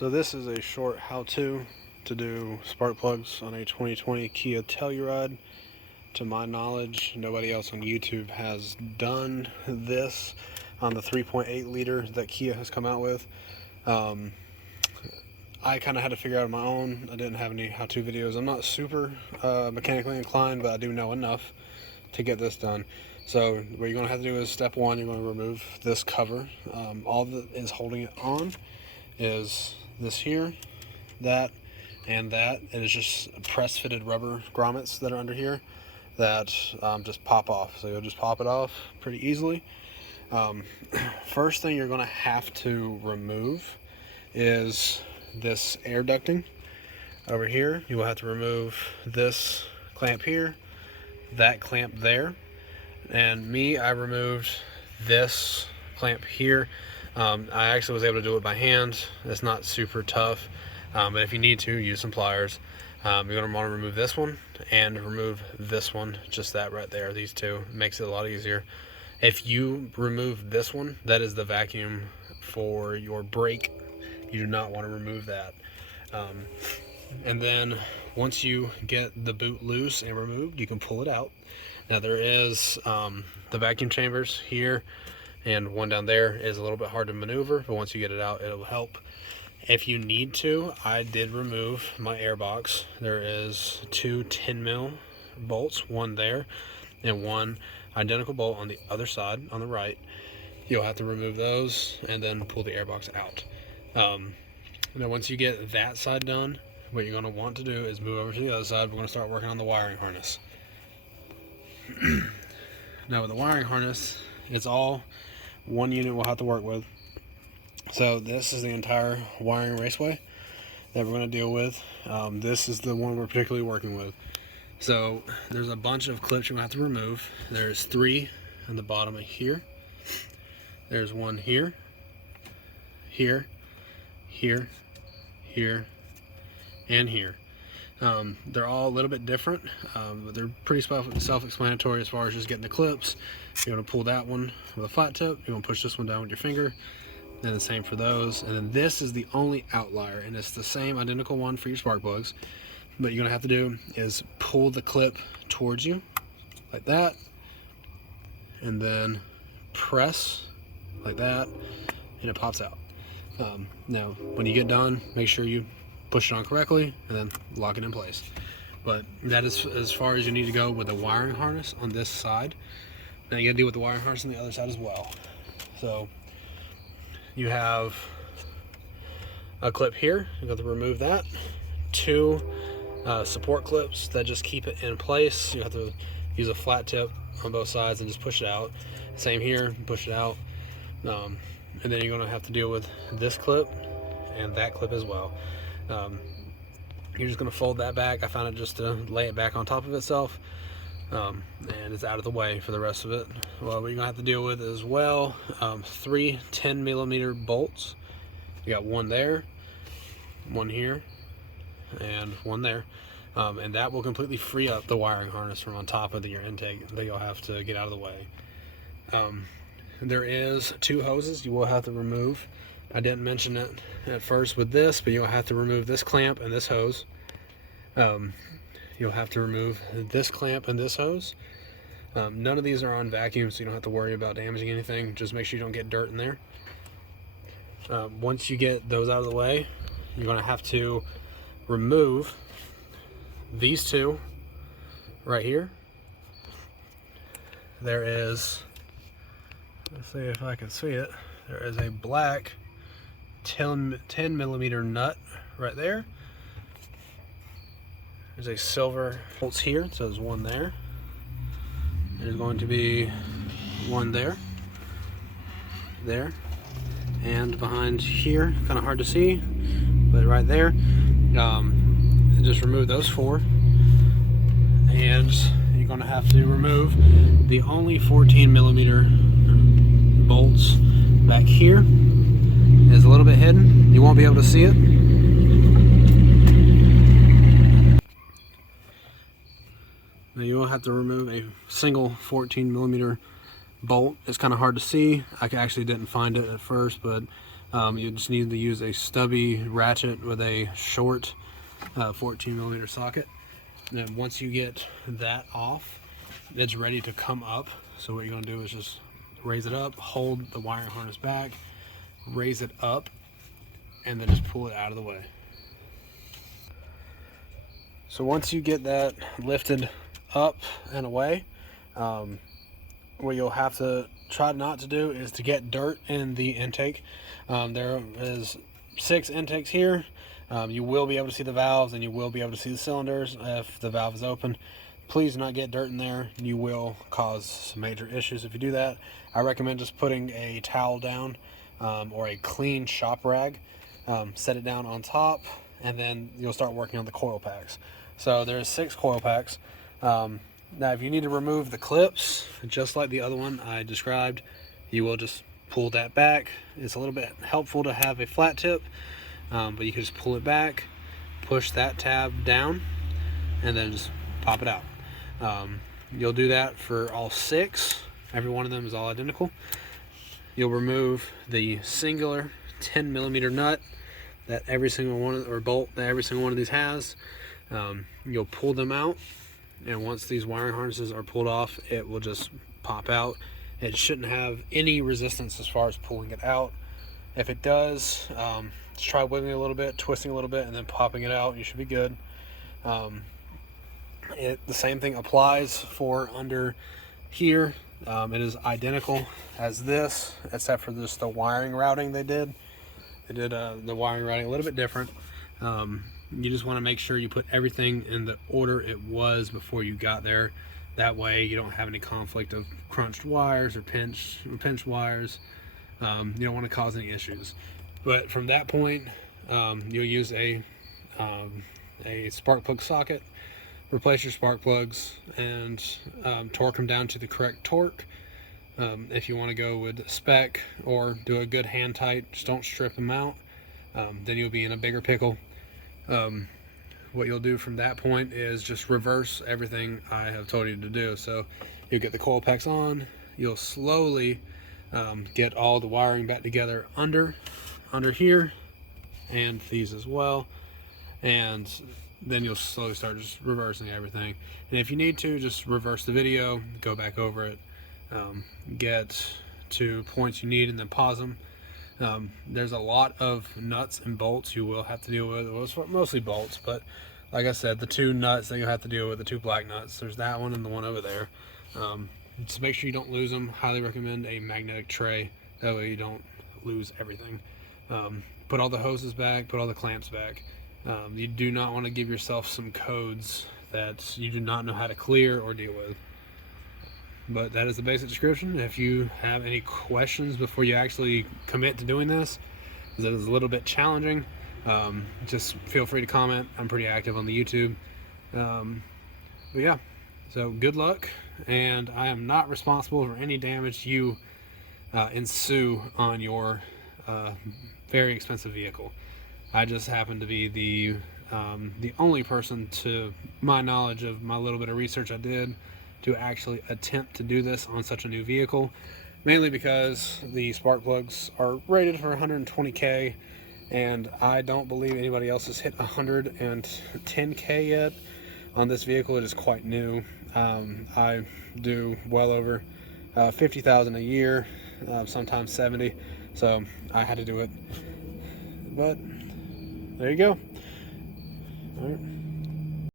So this is a short how-to to do spark plugs on a 2020 Kia Telluride. To my knowledge, nobody else on YouTube has done this on the 3.8 liter that Kia has come out with. I kind of had to figure out on my own. I didn't have any how-to videos. I'm not super mechanically inclined, but I do know enough to get this done. So what you're going to have to do is step one, you're going to remove this cover. All that is holding it on is this here, that, and that. It is just press-fitted rubber grommets that are under here that just pop off. So you'll just pop it off pretty easily. First thing you're going to have to remove is this air ducting over here. You will have to remove this clamp here, that clamp there, and I removed this clamp here. I actually was able to do it by hand. It's not super tough, but if you need to, use some pliers. You're going to want to remove this one and remove this one, just that right there. These two makes it a lot easier. If you remove this one, that is the vacuum for your brake. You do not want to remove that. And then once you get the boot loose and removed, you can pull it out. Now there is the vacuum chambers here, and one down there is a little bit hard to maneuver, but once you get it out, it'll help. If you need to, I did remove my air box. There is two 10 mil bolts, one there and one identical bolt on the other side on the right. You'll have to remove those and then pull the air box out. Now once you get that side done, what you're going to want to do is move over to the other side. We're going to start working on the wiring harness. Now with the wiring harness, it's all one unit we'll have to work with. So this is the entire wiring raceway that we're going to deal with. This is the one we're particularly working with. So there's a bunch of clips you're going to have to remove. There's 3 on the bottom of here. There's one here, here, here, here, and here. They're all a little bit different, but they're pretty self-explanatory as far as just getting the clips. You're going to pull that one with a flat tip. You're going to push this one down with your finger. And the same for those. And then this is the only outlier, and it's the same identical one for your spark plugs. What you're going to have to do is pull the clip towards you like that, and then press like that, and it pops out. Now when you get done, make sure you push it on correctly and then lock it in place. But that is as far as you need to go with the wiring harness on this side. Now you got to deal with the wiring harness on the other side as well. So you have a clip here. You got to remove that. 2 support clips that just keep it in place. You have to use a flat tip on both sides and just push it out. Same here, push it out. And then you're going to have to deal with this clip and that clip as well. You're just going to fold that back. I found it just to lay it back on top of itself, and it's out of the way for the rest of it. Well, what you're going to have to deal with as well, 3 10 millimeter bolts. You got one there, one here, and one there. And that will completely free up the wiring harness from on top of your intake that you'll have to get out of the way. There is 2 hoses you will have to remove. I didn't mention it at first with this, but you'll have to remove this clamp and this hose. You'll have to remove this clamp and this hose. None of these are on vacuum, so you don't have to worry about damaging anything. Just make sure you don't get dirt in there. Once you get those out of the way, you're going to have to remove these 2 right here. There is, let's see if I can see it, there is a black 10 millimeter nut right there. There's a silver bolts here, so there's one there. There's going to be one there, and behind here, kind of hard to see, but right there. Just remove those 4, and you're going to have to remove the only 14 millimeter bolts back here. It's a little bit hidden. You won't be able to see it. Now you will have to remove a single 14 millimeter bolt. It's kind of hard to see. I actually didn't find it at first, but You just need to use a stubby ratchet with a short 14mm socket. And then once you get that off, it's ready to come up. So what you're going to do is just raise it up, hold the wiring harness back, raise it up, and then just pull it out of the way. So once you get that lifted up and away, what you'll have to try not to do is to get dirt in the intake. There is 6 intakes here. You will be able to see the valves, and you will be able to see the cylinders if the valve is open. Please do not get dirt in there. You will cause some major issues if you do that. I recommend just putting a towel down or a clean shop rag. Set it down on top, and then you'll start working on the coil packs. So there's 6 coil packs. Now if you need to remove the clips, just like the other one I described, you will just pull that back. It's a little bit helpful to have a flat tip, but you can just pull it back, push that tab down, and then just pop it out. You'll do that for all 6. Every one of them is all identical. You'll remove the singular 10mm nut that every single one, or bolt that every single one of these has. You'll pull them out, and once these wiring harnesses are pulled off, it will just pop out. It shouldn't have any resistance as far as pulling it out. If it does, just try wiggling a little bit, twisting a little bit, and then popping it out. You should be good. The same thing applies for under here. It is identical as this, except for just the wiring routing they did. They did the wiring routing a little bit different. You just want to make sure you put everything in the order it was before you got there. That way you don't have any conflict of crunched wires or pinched wires. You don't want to cause any issues. But from that point, you'll use a spark plug socket, replace your spark plugs, and torque them down to the correct torque. If you want to go with spec or do a good hand tight, just don't strip them out. Then you'll be in a bigger pickle. What you'll do from that point is just reverse everything I have told you to do. So you'll get the coil packs on, you'll slowly get all the wiring back together under here, and these as well, and then you'll slowly start just reversing everything. And if you need to, just reverse the video, go back over it, get to points you need, and then pause them. There's a lot of nuts and bolts you will have to deal with. Well, it's mostly bolts, but like I said, the 2 nuts that you'll have to deal with, the 2 black nuts, there's that one and the one over there. Just make sure you don't lose them. Highly recommend a magnetic tray, that way you don't lose everything. Put all the hoses back, put all the clamps back. You do not want to give yourself some codes that you do not know how to clear or deal with. But that is the basic description. If you have any questions before you actually commit to doing this, because it is a little bit challenging, just feel free to comment. I'm pretty active on the YouTube. But yeah, so good luck, and I am not responsible for any damage you ensue on your very expensive vehicle. I just happen to be the only person, to my knowledge of my little bit of research I did, to actually attempt to do this on such a new vehicle, mainly because the spark plugs are rated for 120K, and I don't believe anybody else has hit 110K yet on this vehicle. It is quite new. I do well over 50,000 a year, sometimes 70, so I had to do it. But there you go. All right.